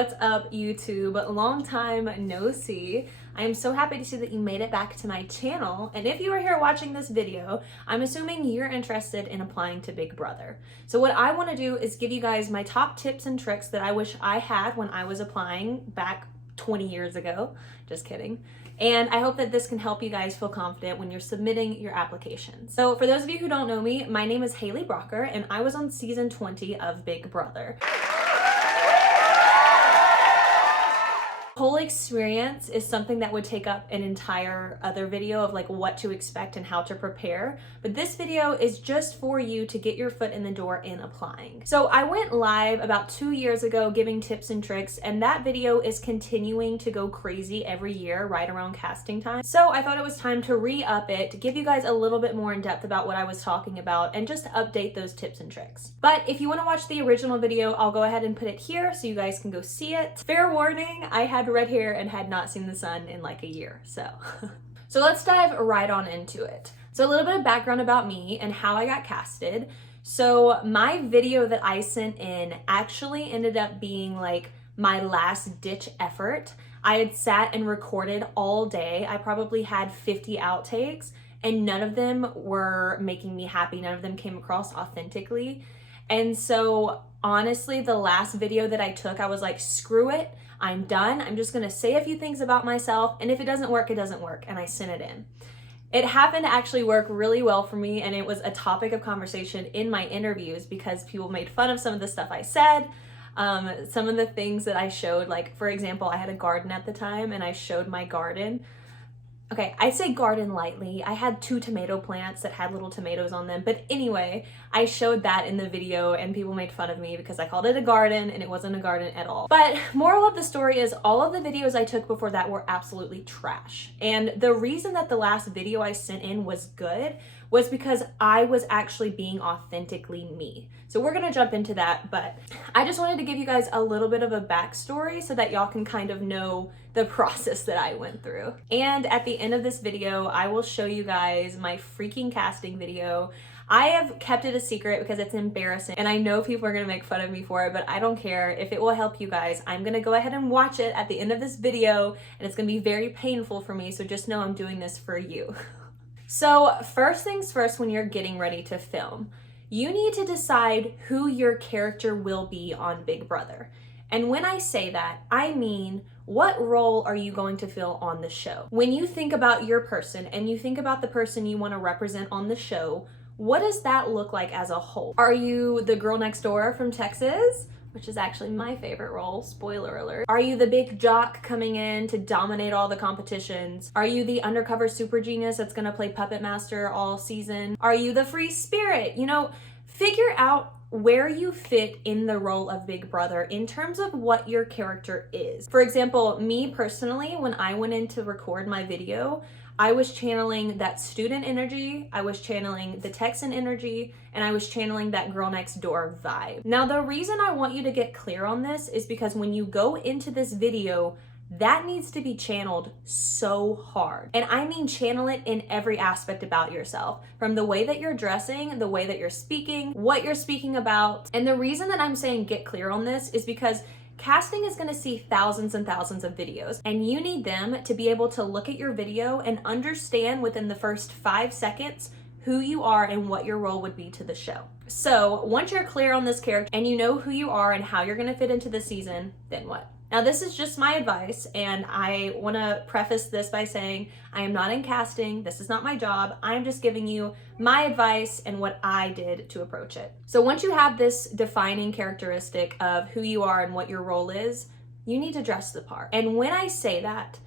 What's up, YouTube? Long time no see. I am so happy to see that you made it back to my channel, and if you are here watching this video, I'm assuming you're interested in applying to Big Brother. So what I want to do is give you guys my top tips and tricks that I wish I had when I was applying back 20 years ago. Just kidding. And I hope that this can help you guys feel confident when you're submitting your applications. So for those of you who don't know me, my name is Haley Brocker, and I was on season 20 of Big Brother. The whole experience is something that would take up an entire other video of like what to expect and how to prepare, but this video is just for you to get your foot in the door in applying. So I went live about 2 years ago giving tips and tricks, and that video is continuing to go crazy every year right around casting time. So I thought it was time to re-up it, to give you guys a little bit more in depth about what I was talking about and just update those tips and tricks. But if you want to watch the original video, I'll go ahead and put it here so you guys can go see it. Fair warning, I had red hair and had not seen the sun in like a year, so let's dive right on into it. So a little bit of background about me and how I got casted. So my video that I sent in actually ended up being like my last ditch effort. I had sat and recorded all day. I probably had 50 outtakes and none of them were making me happy. None of them came across authentically. And so honestly, the last video that I took, I was like, screw it. I'm done. I'm just gonna say a few things about myself, and if it doesn't work, it doesn't work, and I sent it in. It happened to actually work really well for me, and it was a topic of conversation in my interviews because people made fun of some of the stuff I said, some of the things that I showed. Like, for example, I had a garden at the time, and I showed my garden. Okay, I say garden lightly. I had 2 tomato plants that had little tomatoes on them. But anyway, I showed that in the video and people made fun of me because I called it a garden and it wasn't a garden at all. But moral of the story is all of the videos I took before that were absolutely trash. And the reason that the last video I sent in was good was because I was actually being authentically me. So we're gonna jump into that, but I just wanted to give you guys a little bit of a backstory so that y'all can kind of know the process that I went through. And at the end of this video, I will show you guys my freaking casting video. I have kept it a secret because it's embarrassing and I know people are gonna make fun of me for it, but I don't care. If it will help you guys, I'm gonna go ahead and watch it at the end of this video, and it's gonna be very painful for me, so just know I'm doing this for you. So first things first, when you're getting ready to film, you need to decide who your character will be on Big Brother. And when I say that, I mean, what role are you going to fill on the show? When you think about your person and you think about the person you want to represent on the show, what does that look like as a whole? Are you the girl next door from Texas? Which is actually my favorite role, spoiler alert. Are you the big jock coming in to dominate all the competitions? Are you the undercover super genius that's gonna play puppet master all season? Are you the free spirit? You know, figure out where you fit in the role of Big Brother in terms of what your character is. For example, me personally, when I went in to record my video, I was channeling that student energy, I was channeling the Texan energy, and I was channeling that girl next door vibe. Now, the reason I want you to get clear on this is because when you go into this video, that needs to be channeled so hard. And I mean channel it in every aspect about yourself, from the way that you're dressing, the way that you're speaking, what you're speaking about. And the reason that I'm saying get clear on this is because casting is gonna see thousands and thousands of videos, and you need them to be able to look at your video and understand within the first 5 seconds who you are and what your role would be to the show. So once you're clear on this character and you know who you are and how you're gonna fit into the season, then what? Now, this is just my advice, and I want to preface this by saying I am not in casting. This is not my job. I'm just giving you my advice and what I did to approach it. So once you have this defining characteristic of who you are and what your role is, you need to dress the part. And when I say that,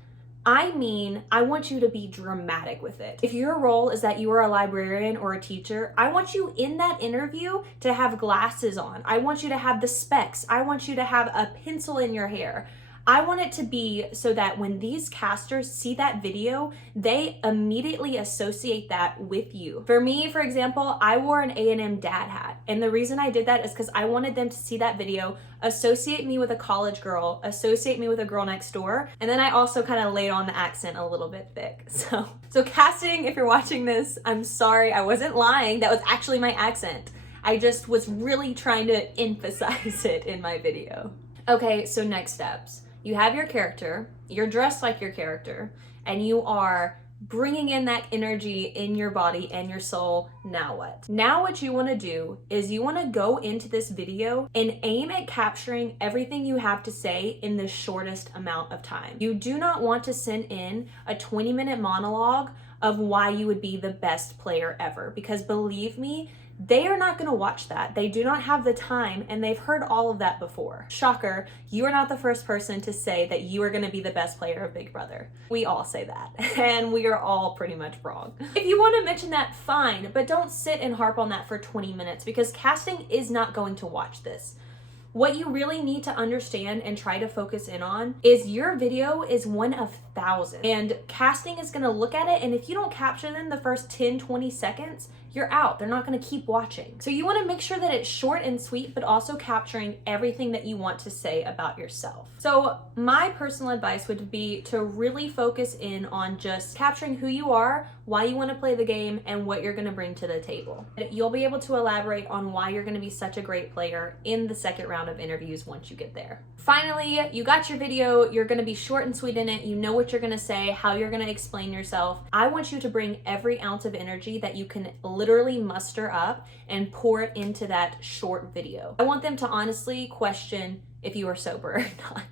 I mean, I want you to be dramatic with it. If your role is that you are a librarian or a teacher, I want you in that interview to have glasses on. I want you to have the specs. I want you to have a pencil in your hair. I want it to be so that when these casters see that video, they immediately associate that with you. For me, for example, I wore an A&M dad hat. And the reason I did that is because I wanted them to see that video, associate me with a college girl, associate me with a girl next door. And then I also kind of laid on the accent a little bit thick. So casting, if you're watching this, I'm sorry, I wasn't lying. That was actually my accent. I just was really trying to emphasize it in my video. Okay, so next steps. You have your character, you're dressed like your character, and you are bringing in that energy in your body and your soul. Now what? Now what you want to do is you want to go into this video and aim at capturing everything you have to say in the shortest amount of time. You do not want to send in a 20-minute monologue of why you would be the best player ever, because believe me, they are not going to watch that. They do not have the time, and they've heard all of that before. Shocker, you are not the first person to say that you are going to be the best player of Big Brother. We all say that, and we are all pretty much wrong. If you want to mention that, fine, but don't sit and harp on that for 20 minutes, because casting is not going to watch this. What you really need to understand and try to focus in on is your video is one of thousands, and casting is going to look at it, and if you don't capture them the first 10-20 seconds, you're out. They're not going to keep watching. So you want to make sure that it's short and sweet, but also capturing everything that you want to say about yourself. So my personal advice would be to really focus in on just capturing who you are, why you want to play the game, and what you're going to bring to the table. You'll be able to elaborate on why you're going to be such a great player in the second round of interviews once you get there. Finally, you got your video, you're going to be short and sweet in it, you know what you're going to say, how you're going to explain yourself. I want you to bring every ounce of energy that you can literally muster up and pour it into that short video. I want them to honestly question if you are sober or not.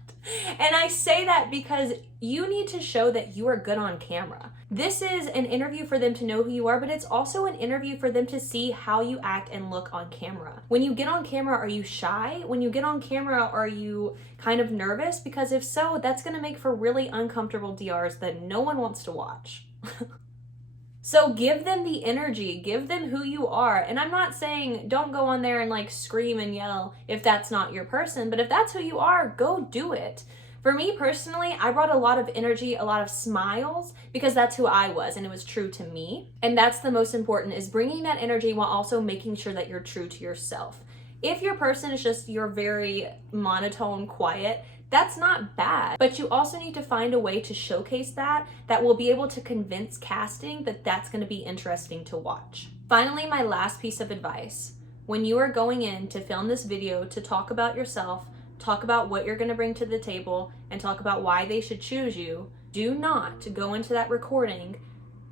And I say that because you need to show that you are good on camera. This is an interview for them to know who you are, but it's also an interview for them to see how you act and look on camera. When you get on camera, are you shy? When you get on camera, are you kind of nervous? Because if so, that's gonna make for really uncomfortable DRs that no one wants to watch. So give them the energy, give them who you are. And I'm not saying don't go on there and like scream and yell if that's not your person, but if that's who you are, go do it. For me personally, I brought a lot of energy, a lot of smiles, because that's who I was and it was true to me. And that's the most important, is bringing that energy while also making sure that you're true to yourself. If your person is just, you're very monotone, quiet, that's not bad, but you also need to find a way to showcase that will be able to convince casting that that's going to be interesting to watch. Finally, my last piece of advice. When you are going in to film this video to talk about yourself, talk about what you're going to bring to the table, and talk about why they should choose you, do not go into that recording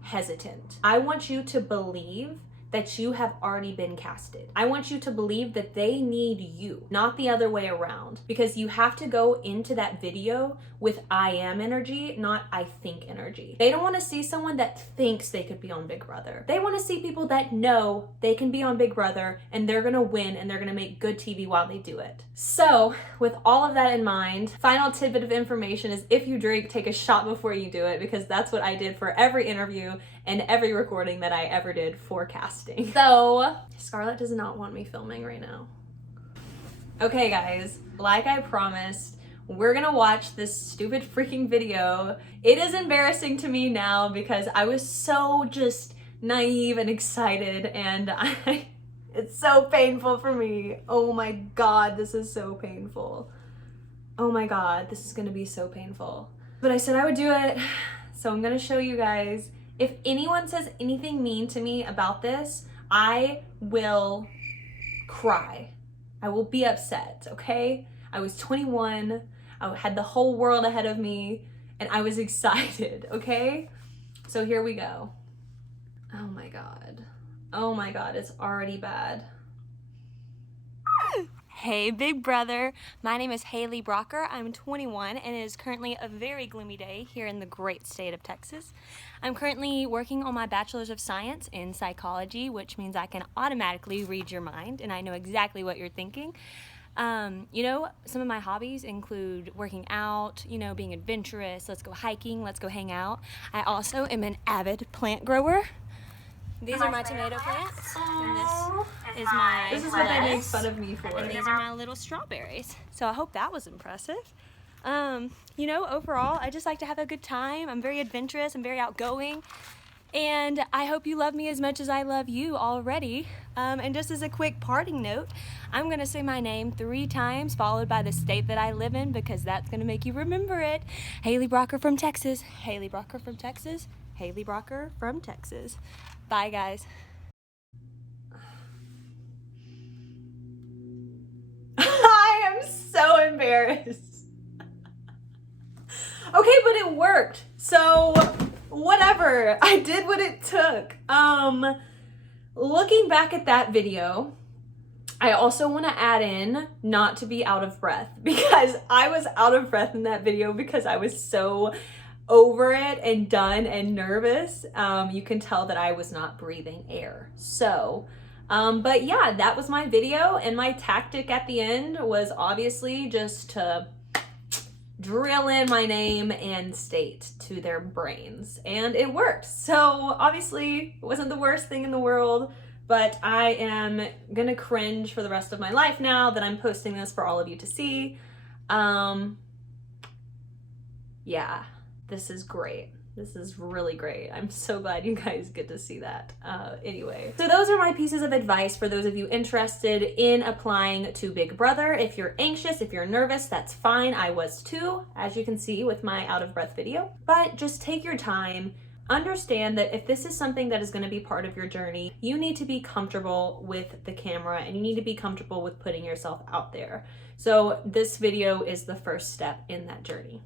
hesitant. I want you to believe that you have already been casted. I want you to believe that they need you, not the other way around, because you have to go into that video with I am energy, not I think energy. They don't want to see someone that thinks they could be on Big Brother. They want to see people that know they can be on Big Brother and they're gonna win and they're gonna make good TV while they do it. So with all of that in mind, final tidbit of information is if you drink, take a shot before you do it, because that's what I did for every interview and every recording that I ever did for casting. So Scarlett does not want me filming right now. Okay guys, like I promised, we're gonna watch this stupid freaking video. It is embarrassing to me now because I was so just naive and excited, and it's so painful for me. Oh my God, this is so painful. Oh my God, this is gonna be so painful. But I said I would do it, so I'm gonna show you guys. If anyone says anything mean to me about this, I will cry. I will be upset, okay? I was 21, I had the whole world ahead of me, and I was excited, okay? So here we go. Oh my God. Oh my God, it's already bad. Hey Big Brother, my name is Haley Brocker. I'm 21 and it is currently a very gloomy day here in the great state of Texas. I'm currently working on my Bachelor's of Science in Psychology, which means I can automatically read your mind and I know exactly what you're thinking. You know, some of my hobbies include working out, you know, being adventurous, let's go hiking, let's go hang out. I also am an avid plant grower. These are my tomato plants, and this is my This is what they make fun of me for. and these are my little strawberries. So I hope that was impressive. You know, overall, I just like to have a good time. I'm very adventurous, I'm very outgoing, and I hope you love me as much as I love you already. And just as a quick parting note, I'm going to say my name 3 times, followed by the state that I live in, because that's going to make you remember it. Haley Brocker from Texas. Haley Brocker from Texas. Haley Brocker from Texas. Bye, guys. I am so embarrassed. Paris. Okay, but it worked. So whatever. I did what it took. Looking back at that video, I also want to add in not to be out of breath, because I was out of breath in that video because I was so over it and done and nervous. You can tell that I was not breathing air. So, but yeah, that was my video, and my tactic at the end was obviously just to drill in my name and state to their brains, and it worked. So obviously it wasn't the worst thing in the world, but I am gonna cringe for the rest of my life now that I'm posting this for all of you to see. Yeah, this is great. This is really great. I'm so glad you guys get to see that. Anyway, so those are my pieces of advice for those of you interested in applying to Big Brother. If you're anxious, if you're nervous, that's fine. I was too, as you can see with my out of breath video. But just take your time. Understand that if this is something that is going to be part of your journey, you need to be comfortable with the camera and you need to be comfortable with putting yourself out there. So this video is the first step in that journey.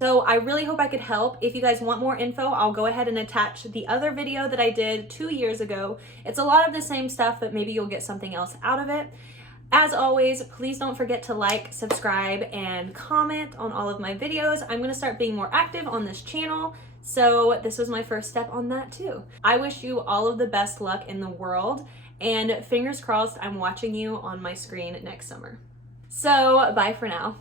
So I really hope I could help. If you guys want more info, I'll go ahead and attach the other video that I did 2 years ago. It's a lot of the same stuff, but maybe you'll get something else out of it. As always, please don't forget to like, subscribe, and comment on all of my videos. I'm going to start being more active on this channel. So this was my first step on that too. I wish you all of the best luck in the world, and fingers crossed I'm watching you on my screen next summer. So bye for now.